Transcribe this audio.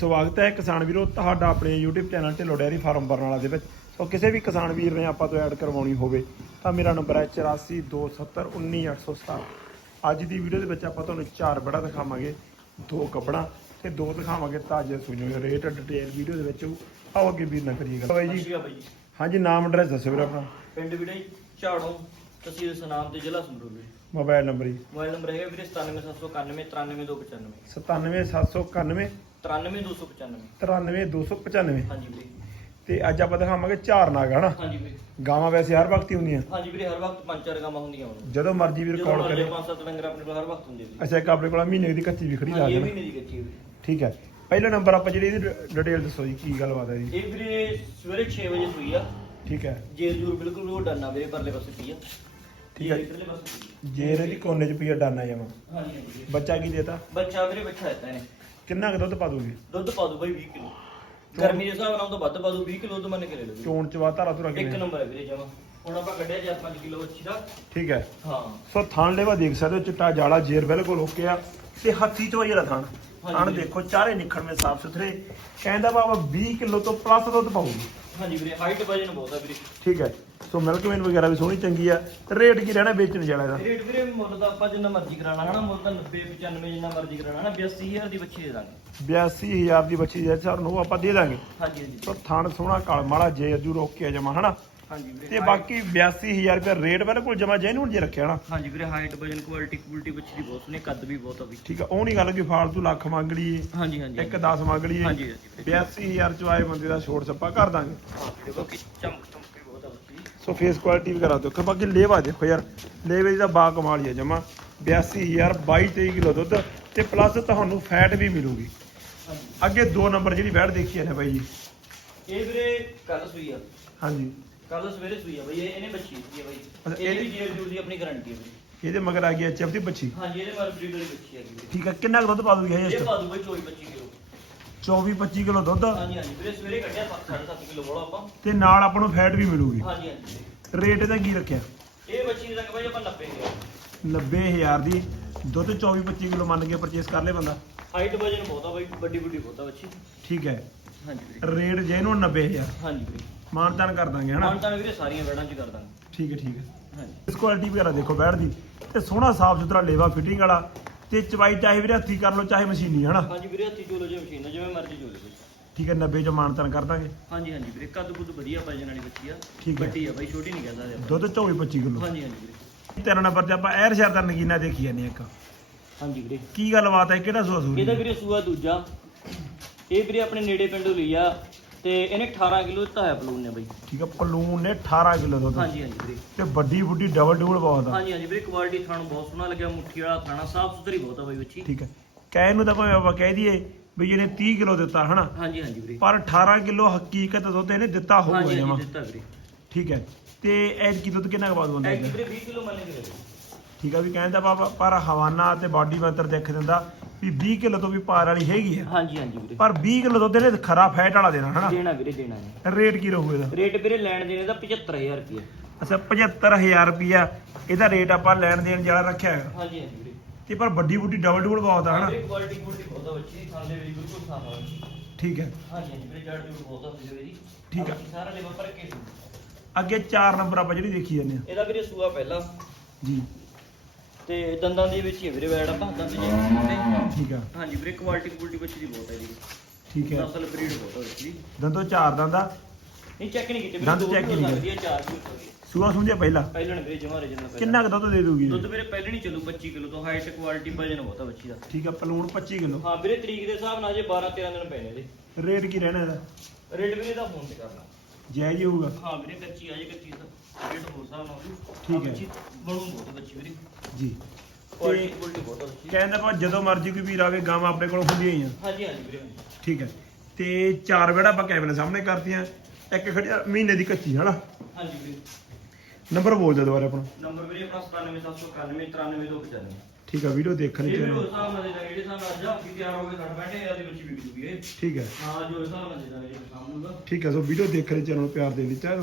ਸਵਾਗਤ ਹੈ ਕਿਸਾਨ ਵੀਰੋ ਤੁਹਾਡਾ ਆਪਣੇ YouTube channel Dhillon dairy farm Barnala ਦੇ ਵਿੱਚ। ਸੋ ਕਿਸੇ ਵੀ ਕਿਸਾਨ ਵੀਰ ਨੇ ਆਪਾਂ ਤੋਂ ਐਡ ਕਰਵਾਉਣੀ ਹੋਵੇ ਤਾਂ ਮੇਰਾ ਨੰਬਰ ਹੈ 8427191867 ਅੱਜ ਦੀ ਵੀਡੀਓ ਦੇ ਵਿੱਚ ਆਪਾਂ ਤੁਹਾਨੂੰ ਚਾਰ ਬੜਾ ਦਿਖਾਵਾਂਗੇ ਦੋ ਕੱਪੜਾ ਤੇ ਦੋ ਦਿਖਾਵਾਂਗੇ ਤਾਜ਼ੇ ਸੁਣਿਓ ਰੇਟ ਡਿਟੇਲ ਵੀਡੀਓ ਦੇ ਵਿੱਚ। ਆਓ ਅੱਗੇ ਵੀਰ ਨਾ ਕਰੀਏ ਗੱਲ। ਬਾਈ ਜੀ। ਹਾਂਜੀ ਨਾਮ ਐਡਰੈਸ ਦੱਸਿਓ ਵੀਰ ਆਪਣਾ। ਪਿੰਡ ਵੀਰੇ ਝਾੜੋ ਤਹਿਸੀਲ ਸਨਾਮ ਤੇ ਜ਼ਿਲ੍ਹਾ ਸੰਗਰੂਰ ਵੀਰੇ ਮੋਬਾਈਲ ਨੰਬਰ ਜੀ। ਮੋਬਾਈਲ ਨੰਬਰ ਹੈਗਾ ਵੀਰੇ 97791 93295 97791 93295 93295 ਹਾਂਜੀ ਵੀਰੇ। ਤੇ ਅੱਜ ਆਪਾਂ ਦਿਖਾਵਾਂਗੇ ਚਾਰ ਨਾਗ ਹਨਾ? ਹਾਂਜੀ ਵੀਰੇ। ਗਾਵਾਂ ਵੈਸੇ ਹਰ ਵਕਤ ਹੀ ਹੁੰਦੀਆਂ। ਹਾਂਜੀ ਵੀਰੇ ਹਰ ਵਕਤ ਪੰਜ ਚਾਰ ਗਾਵਾਂ ਹੁੰਦੀਆਂ ਹੁਣ ਜਦੋਂ ਮਰਜ਼ੀ ਕਾਲ ਮਰਜ਼ੀ ਕਰੇ। ਪੰਜ ਸੱਤ ਡੰਗਰ ਆਪਣੇ ਕੋਲ ਹਰ ਵਕਤ ਹੁੰਦੇ ਵੀਰੇ। ਅੱਛਾ ਇੱਕ ਆਪਣੇ ਕੋਲ ਮਹੀਨੇ ਦੀ ਕੱਚੀ ਵੀ ਖੜੀ ਲਾ ਦੇਣਾ ਮਹੀਨੇ ਦੀ ਕੱਚੀ ਠੀਕ ਹੈ। ਪਹਿਲਾ ਨੰਬਰ ਆਪਾਂ ਜਿਹੜੀ ਇਹਦੀ ਡਿਟੇਲ ਦੱਸੋ ਜੀ ਕੀ ਗੱਲਬਾਤ ਹੈ ਜੀ? ਇਹ ਵੀਰੇ ਸਵੇਰੇ 6 ਵਜੇ ਸੂਈ ਆ। ਠੀਕ ਹੈ। ਜੇਰ ਜੂਰ ਬਿਲਕੁਲ ਉਹ ਡਰਨਾ ਵੀਰੇ ਪਰਲੇ ਪਾਸੇ ਪਈ ਆ। ਠੀਕ ਇੱਧਰਲੇ ਪਾਸੇ ਆ। ਜੇ। ਇਹਦੀ ਕੋਨੇ ਚ ਪਈਆ ਡਾਨਾ ਜਾਵਾਂ ਹਾਂਜੀ ਹਾਂਜੀ। ਬੱਚਾ ਕੀ ਦੇਤਾ? ਬੱਚਾ ਵੀਰੇ ਬੱਚਾ ਦਿੱਤਾ ਇਹਨੇ। ਕਿੰਨਾ ਕੁ ਦੁੱਧ ਪਾ ਦੂਗੀ? ਦੁੱਧ ਪਾ ਦੂ ਬਾਈ 20 ਕਿਲੋ। ਗਰਮੀ ਦੇ ਹਿਸਾਬ ਨਾਲ ਉਹ ਤੋਂ ਵੱਧ ਪਾ ਦੂ 20 ਕਿਲੋ ਤੋਂ ਮੰਨ ਕੇ ਲੈ ਲਓ। ਚੋਣ ਚਵਾ ਧਾਰਾ ਧੁਰਾ ਇੱਕ ਕਿਵੇਂ? ਨੰਬਰ ਹੈ ਵੀਰੇ ਜਮਾ। ਹੁਣ ਆਪਾਂ ਕੱਢਿਆ 4-5 ਕਿਲੋ ਅੱਛੀ ਦਾ। ਠੀਕ ਹੈ। ਹਾਂ। ਸੋ ਥਣ ਲੈਵਾ ਦੇਖ ਸਕਦੇ ਹੋ ਚਿੱਟਾ ਜਾਲਾ ਜੇਰ ਬਿਲਕੁਲ ਓਕੇ ਆ ਤੇ ਹੱਥੀ ਚਵਾਈ ਵਾਲਾ ਥਣ। ਥਣ। ਦੇਖੋ ਚਾਰੇ ਨਿਖੜ ਮੇ ਸਾਫ਼ ਸੁਥਰੇ। ਕਹਿੰਦਾ ਬਾਬਾ 20 ਕਿਲੋ ਤੋਂ ਪਲੱਸ ਦੁੱਧ ਪਾਊਗੀ। ਹਾਂਜੀ ਵੀਰੇ ਹਾਈਟ ਵਜਨ ਬਹੁਤ ਆ ਵੀਰੇ। ਠੀਕ ਹੈ ਸੋ ਮਿਲਕ ਵੇਨ ਵਗੈਰਾ ਵੀ ਸੋਹਣੀ ਚੰਗੀ ਆ। ਰੇਟ ਕੀ ਰਹਿਣਾ ਵੇਚਣ ਜਾਲਾ ਦਾ? ਰੇਟ ਵੀਰੇ ਮੁੱਲ ਦਾ ਆਪਾਂ ਜਿੰਨਾ ਮਰਜ਼ੀ ਕਰਾਣਾ ਹਨਾ ਮੁੱਲ ਤਾਂ 90 95 ਜਿੰਨਾ ਮਰਜ਼ੀ ਕਰਾਣਾ ਹਨਾ 82000 ਦੀ ਬੱਚੀ ਦੇ ਦਾਂਗੇ। 82000 ਦੀ ਬੱਚੀ ਜੇ ਸਰ ਨੂੰ ਆਪਾਂ ਦੇ ਦਾਂਗੇ। ਹਾਂਜੀ ਹਾਂਜੀ। ਸੋ ਥਣ ਸੋਹਣਾ ਕਾਲ ਮਾਲਾ ਜੇ ਅਜੂ ਰੋਕਿਆ ਜਮਾ ਹਨਾ? ਹਾਂਜੀ ਵੀਰੇ ਤੇ ਬਾਕੀ 82000 ਰੁਪਏ ਰੇਟ ਬਿਲਕੁਲ ਜਮਾ ਜੈਨੂਨ ਜੇ ਰੱਖਿਆ ਹਨਾ ਹਾਂਜੀ ਵੀਰੇ ਹਾਈਟ ਵਜਨ ਕੁਆਲਿਟੀ ਕੁਆਲਿਟੀ ਬੱਚੀ ਦੀ ਬਹੁਤ ਨੇ ਕੱਦ ਵੀ ਬਹੁਤ ਆ ਵੀ। ਠੀਕ ਆ ਉਹ ਨਹੀਂ ਗੱਲ ਕਿ ਫਾਲਤੂ ਲੱਖ ਮੰਗ ਲਈਏ ਹਾਂਜੀ ਹਾਂਜੀ ਇੱਕ 10 ਮੰਗ ਲਈਏ ਹਾਂਜੀ ਹਾਂਜੀ ਵੀਰੇ। 82000 ਚ ਆਏ ਬੰਦੇ ਦਾ ਛੋੜ ਸੱਪਾ ਕਰ ਦਾਂਗੇ। ਹਾਂ ਵੀਰੇ ਬਾਕੀ ਚਮਕ ਚਮਕ ਵੀ ਬਹੁਤ ਆ ਬੱਚੀ ਸੋ ਫੇਸ ਕੁਆਲਿਟੀ ਵਗੈਰਾ ਦੇਖੋ ਬਾਕੀ ਲੇਵਾ ਦੇਖੋ ਯਾਰ ਲੇਵੇ ਦੀ ਬਾ ਕਮਾਲ ਹੀ ਆ ਜਮਾ। 82000 22 23 ਕਿਲੋ ਦੁੱਧ ਤੇ ਪਲੱਸ ਤੁਹਾਨੂੰ ਫੈਟ ਵੀ ਮਿਲੂਗੀ। ਅੱਗੇ ਦੋ ਨੰਬਰ ਜਿਹੜੀ ਵੈਟ ਦੇਖੀ ਆ ਨੇ ਬਾਈ ਜੀ। ਇਹ ਵੀਰੇ ਕੱਲ ਸੂਈ ਆ। ਹਾਂਜੀ। ਕੱਲ ਸਵੇਰੇ ਸੂਈ ਆ ਬਈ ਇਹ- ਇਹਨੇ ਬੱਚੀ ਦਿੱਤੀ ਆ ਅੱਛਾ, ਬਈ। ਇਹਦੀ ਇਹਦੀ- ਵੀ ਜੇਰ ਜੂਰ ਦੀ ਆਪਣੀ ਗਾਰੰਟੀ ਇਹਦੇ ਮਗਰ ਆ ਗਈ ਦੀ ਬੱਚੀ? ਹਾਂਜੀ ਇਹਦੇ ਮਾਰ ਬਰੀਡ ਵਾਲੀ ਬੱਚੀ ਹੈਗੀ ਵੀਰੇ ਠੀਕ ਆ ਕਿੰਨਾ ਕੁ ਦੁੱਧ ਪਾ ਦੂਗੀ ਇਹ ਹਜੇ ਪਾ ਦੂ ਬਈ 24 25 ਕਿਲੋ। 24 25 ਕਿਲੋ ਦੁੱਧ? ਹਾਂਜੀ ਹਾਂਜੀ ਵੀਰੇ ਸਵੇਰੇ ਕੱਢਿਆ 7.5 ਕਿਲੋ ਬੋਲਾ ਆਪਾਂ। ਤੇ ਨਾਲ ਆਪਾਂ ਨੂੰ ਫੈਟ ਵੀ ਮਿਲੂਗੀ। ਹਾਂਜੀ ਹਾਂਜੀ। ਰੇਟ ਇਹਦਾ ਕੀ ਰੱਖਿਆ? ਇਹ ਬੱਚੀ ਦੇ ਰੰਗ ਬਾਈ ਆਪਾਂ 90 ਗਿਆ 90000 ਦੀ। ਦੁੱਧ 24 25 ਕਿਲੋ ਮੰਨ ਕੇ ਪਰਚੇਸ ਕਰ ਲੇ ਬੰਦਾ। ਹਾਈਟ ਵਜਨ ਬਹੁਤ ਆ ਬਾਈ ਵੱਡੀ ਵੱਡੀ ਬਹੁਤ ਆ ਬੱਚੀ। ਠੀਕ ਹੈ। ਹਾਂਜੀ। ਵੀਰੇ ਰੇਟ ਜੇ ਇਹਨੂੰ 90000 ਹਾਂਜੀ ਵੀਰੇ। ਮਾਨਤਾਨ ਕਰ ਦਾਂਗੇ ਹਨਾ? ਹੁਣ ਤਾਂ ਵੀਰੇ ਸਾਰੀਆਂ ਵੜਾਂ ਚ ਕਰ ਦਾਂਗੇ। ਠੀਕ ਹੈ ਠੀਕ ਹੈ। ਹਾਂਜੀ। ਇਸ ਕੁਆਲਿਟੀ ਵਗੈਰਾ ਦੇਖੋ ਬੈਠ ਦੀ। ਤੇ ਸੋਹਣਾ ਸਾਫ਼ ਸੁਥਰਾ ਲੇਵਾ ਫਿਟਿੰਗ ਵਾਲਾ। ਤੇ ਚਵਾਈ ਚਾਹੇ ਵੀਰੇ ਹੱਥੀ ਕਰ ਲਓ ਚਾਹੇ ਮਸ਼ੀਨੀ ਹਨਾ? ਹਾਂਜੀ ਵੀਰੇ ਹੱਥੀ ਚੋਲੋ ਜੇ ਮਸ਼ੀਨ ਨਾਲ, ਜਿਵੇਂ ਮਰਜ਼ੀ ਚੋਲੇ ਠੀਕ ਹੈ 90 ਚ ਮਾਨਤਾਨ ਕਰ ਦਾਂਗੇ। ਹਾਂਜੀ ਹਾਂਜੀ ਵੀਰੇ ਕੱਦ ਕੁੱਦ ਵਧੀਆ ਵਜਨ ਵਾਲੀ ਬੱਚੀ ਆ। ਠੀਕ ਹੈ। ਵੱਡੀ ਆ ਬਾਈ ਛੋਟੀ ਨਹੀਂ ਕਹਿੰਦਾ ਆਪਾਂ। ਦੁੱਧ 24 25 ਕਿਲੋ। ਹਾਂਜੀ ਹਾਂਜੀ ਵੀਰੇ। ਤੇਰਾ ਨੰਬਰ ਤੇ ਆਪਾਂ ਐਰ ਸ਼ਹਿਰ ਦਾ ਨਗੀਨਾ ਦੇਖੀ ਜਾਂਦੇ ਹਾਂ ਇੱਕ। ਹਾਂਜੀ ਵੀਰੇ। ਕੀ ਗੱਲਬਾਤ ਹੈ ਕਿਹੜਾ ਸੂਆ ਸੂਰੀ ਇਹਦਾ ਵੀਰੇ ਸੂਆ ਦੂਜਾ। ਇਹ ਵੀਰੇ ਆਪਣੇ ਨੇੜੇ ਪਿੰਡੋਂ ਲਈ ਆ। ਤੇ ਇਹਨੇ 18 ਕਿਲੋ ਦਿੱਤਾ ਹੋਇਆ ਪਲੂਨ ਨੇ ਬਾਈ। ਠੀਕ ਹੈ ਪਲੂਨ ਨੇ 18 ਕਿਲੋ ਦੁੱਧ ਹਾਂਜੀ ਹਾਂਜੀ ਵੀਰੇ। ਤੇ ਵੱਡੀ ਵੱਡੀ ਡਬਲ ਡਬਲ ਬਹੁਤ ਆ। ਹਾਂਜੀ ਹਾਂਜੀ ਵੀਰੇ ਕੁਆਲਿਟੀ ਖਾਣ ਬਹੁਤ ਸੋਹਣਾ ਲੱਗਿਆ ਮੁੱਠੀ ਵਾਲਾ ਖਾਣਾ ਸਾਫ਼ ਸੁਥਰੀ ਬਹੁਤ ਆ ਬਾਈ ਬੱਚੀ। ਠੀਕ ਹੈ ਕਹਿ ਨੂੰ ਤਾਂ ਕੋਈ ਆਪਾਂ ਕਹਿ ਦਈਏ ਵੀ ਇਹਨੇ 30 ਕਿਲੋ ਦਿੱਤਾ ਹਨਾ? ਹਾਂਜੀ ਹਾਂਜੀ ਵੀਰੇ। ਪਰ 18 ਕਿਲੋ ਹਕੀਕਤ ਦੁੱਧ ਇਹਨੇ ਦਿੱਤਾ ਹੋਊਗਾ ਹਾਂਜੀ ਜਮਾ। ਹਾਂਜੀ ਦਿੱਤਾ ਵੀਰੇ। ਠੀਕ ਹੈ ਤੇ ਐਡ ਕੀ ਦੁੱਧ ਕਿੰਨਾ ਕੁ ਬਾਅਦ ਬੰਦਾ ਐਗ ਵੀਰੇ 20 ਕਿਲੋ ਮੰਨ ਕੇ ਲੱਗੋ ਠੀਕ ਆ ਵੀ ਕਹਿੰਦਾ ਪਰ ਹਵਾਨਾ ਤੇ ਬਾਡੀ ਮੰਤਰ ਦੇਖ ਦਿੰਦਾ ਵੀ 20 ਕਿਲੋ ਤੋਂ ਵੀ ਪਾਰ ਵਾਲੀ ਹੈਗੀ ਆ। ਹਾਂਜੀ ਹਾਂਜੀ ਵੀਰੇ। ਪਰ 20 ਕਿਲੋ ਦੁੱਧ ਇਹਨੇ ਖਰਾ ਫੈਟ ਵਾਲਾ ਦੇਣਾ ਹਨਾ? ਦੇਣਾ ਵੀਰੇ ਦੇਣਾ ਹੈ ਰੇਟ ਕੀ ਰਹੂ ਇਹਦਾ? ਰੇਟ ਵੀਰੇ ਲੈਣ ਦੇਣੇ ਦਾ 75000 ਰੁਪਏ ਅੱਛਾ 75000 ਰੁਪਿਆ ਇਹਦਾ ਰੇਟ ਆਪਾਂ ਲੈਣ ਦੇਣ ਜਿਹੜਾ ਰੱਖਿਆ ਹੈਗਾ ਹਾਂਜੀ ਹਾਂਜੀ ਵੀਰੇ। ਤੇ ਪਰ ਵੱਡੀ ਵੱਡੀ ਡਬਲ ਡਬਲ ਬਹੁਤ ਆ ਹਨਾ? ਕੁਆਲਿਟੀ ਕੁਆਲਿਟੀ ਬਹੁਤ ਆ ਬੱਚੀ ਖਾਂਦੇ ਵੀ ਬਿਲਕੁਲ ਸਾਫ਼ ਆ ਠੀਕ ਹੈ ਹਾਂਜੀ ਹਾਂਜੀ ਵੀਰੇ ਜੜ ਜੁੜ ਬਹੁਤ ਆ ਵੀਰੇ ਦੀ। ਠੀਕ ਆ। ਸਾਰਾ ਲੇਵਾ ਭਰ ਕੇ। ਅੱਗੇ 4 ਨੰਬਰ ਆਪਾਂ ਜਿਹੜੀ ਦੇਖੀ ਜਾਂਦੇ ਆ। ਇਹਦਾ ਵੀਰੇ ਸੂਆ ਪਹਿਲਾ। ਜੀ। ਤੇ ਦੰਦਾਂ ਦੇ ਵਿੱਚ ਹੀ ਵੀਰੇ ਵੈੜ ਆਪਾਂ ਦੰਦ ਜੇ ਠੀਕ ਆ। ਹਾਂਜੀ ਵੀਰੇ ਕੁਆਲਿਟੀ ਕੁਆਲਿਟੀ ਬੱਚੀ ਦੀ ਬਹੁਤ ਹੈ ਜੀ। ਠੀਕ ਹੈ ਅਸਲ ਬਰੀਡ ਬਹੁਤ ਹੈ ਦੀ ਦੰਦੋਂ ਚਾਰ ਦੰਦਾ ਨਹੀਂ ਚੈੱਕ ਨਹੀਂ ਕੀਤੇ ਦੰਦ ਦੋ check ਹੋ ਨਹੀਂ ਹੈ ਚਾਰ ਵੀ ਹੋ ਸਕਦੀ ਹੈ ਸੂਆ ਸੁੰਝਿਆ ਪਹਿਲਾ? ਪਹਿਲਣ ਵੀਰੇ ਜਮਾ ਰਜਨ ਪਹਿਲਾਂ। ਕਿੰਨਾ ਕੁ ਦੁੱਧ ਦੇ ਦੂਗੀ? ਦੁੱਧ ਵੀਰੇ? ਪਹਿਲੇ ਨਹੀਂ ਚੱਲੂ 25 ਕਿਲੋ ਤੋਂ ਹਾਈਟ ਕੁਆਲਿਟੀ ਵਜਨ ਬਹੁਤ ਆ ਬੱਚੀ ਦਾ। ਠੀਕ ਆ ਪਲੂਣ 25 ਕਿਲੋ। ਹਾਂ ਵੀਰੇ ਤਰੀਕ ਦੇ ਹਿਸਾਬ ਨਾਲ ਜੇ 12 13 ਦਿਨ ਨੇ ਇਹਦੇ। ਰੇਟ ਕੀ ਰਹਿਣਾ ਇਹਦਾ? ਰੇਟ ਵੀਰੇ ਦਾ ਫੋਨ ਤੇ ਕਰਨਾ। ਜਾਇਜ਼ ਹੀ ਹੋਊਗਾ। ਹਾਂ ਵੀਰੇ ਕੱਚੀ ਆ ਜੇ ਕੱਚੀ ਦਾ ਰੇਟ ਹੋਰ ਹਿਸਾਬ ਨਾਲ ਹੋਊ। ਠੀਕ ਆਹ ਹੈ। ਬੱਚੀ ਬਣੂ ਬਹੁਤ ਬੱਚੀ ਵੀਰੇ। ਜੀ। ਕੁਆਲਿਟੀ ਤੇ ਕੁਆਲਿਟੀ ਬਹੁਤ ਆ ਬੱਚੀ ਦੀ। ਕਹਿੰਦਾ ਪਾ ਜਦੋਂ ਮਰਜ਼ੀ ਕੋਈ ਵੀਰ ਆਵੇ ਗਾਵਾਂ ਆਪਣੇ ਕੋਲ ਹੁੰਦੀਆਂ ਹੀ ਆ। ਹਾਂਜੀ ਹਾਂਜੀ ਵੀਰੇ ਹਾਂਜੀ। ਠੀਕ ਹੈ। ਤੇ ਚਾਰ ਵੇੜਾ ਆਪਾਂ ਕੈਮਰੇ ਸਾਹਮਣੇ ਕਰਤੀਆਂ। ਇੱਕ ਖੜੀ ਮਹੀਨੇ ਦੀ ਕੱਚੀ ਹਨਾ? ਹਾਂਜੀ ਵੀਰੇ। ਨੰਬਰ ਬੋਲ ਦੇ ਦੁਬਾਰਾ ਆਪਣਾ। ਨੰਬਰ ਵੀਰੇ ਆਪਣਾ 97791 93295 ਠੀਕ ਆ ਵੀਡੀਓ ਦੇਖਣ ਇਹ ਹਿਸਾਬ ਨਾਲ ਦੇ ਦਾਂਗੇ ਜਿਹੜੇ ਹਿਸਾਬ ਨਾਲ ਜਾ ਵੀ ਤਿਆਰ ਹੋ ਕੇ ਖੜ ਬੈਠੇ ਆ ਦੀ ਬੱਚੀ ਵਿਕ ਜੂਗੀ ਇਹ। ਠੀਕ ਹੈ। ਹਾਂ ਜੋ ਹਿਸਾਬ ਨਾਲ ਦੇ ਦਾਂਗੇ ਸਾਹਮਣੇ ਦਾ ਠੀਕ ਹੈ ਸੋ ਵੀਡੀਓ ਦੇਖਣ ਚੈਨਲ ਨੂੰ ਪਿਆਰ ਦੇ ਲਈ ਚਾਹੇ